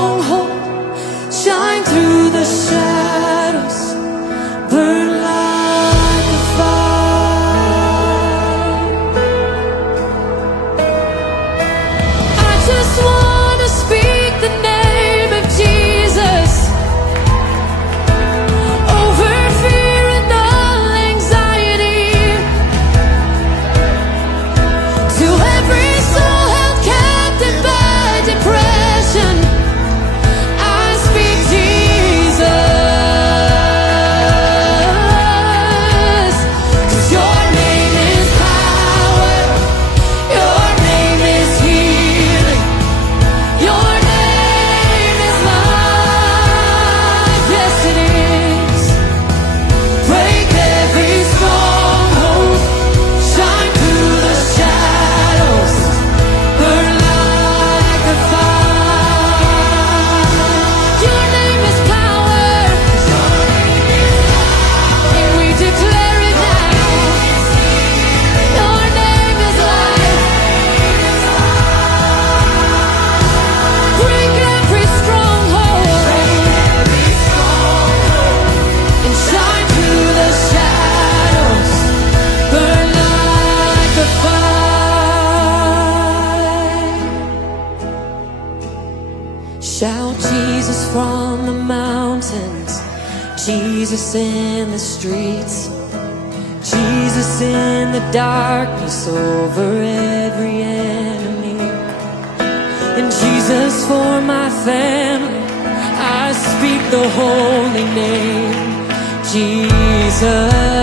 stronghold, shine through the shadows, burn like a fire. I just want to speak the name of Jesus over fear and all anxiety, to every soul held captive by depression. I speak Jesus, 'cause your name is power, your name is healing, your name is life. Yes, it is. Break every stronghold, shine through the shadows, burn like a fire. Your name is power, and we declare it now. Your name is life. Break every stronghold and shine through the shadows, burn like a fire. Shout Jesus from the mountains, Jesus in the streets, Jesus in the darkness over every enemy, and Jesus for my family. I speak the holy name, Jesus.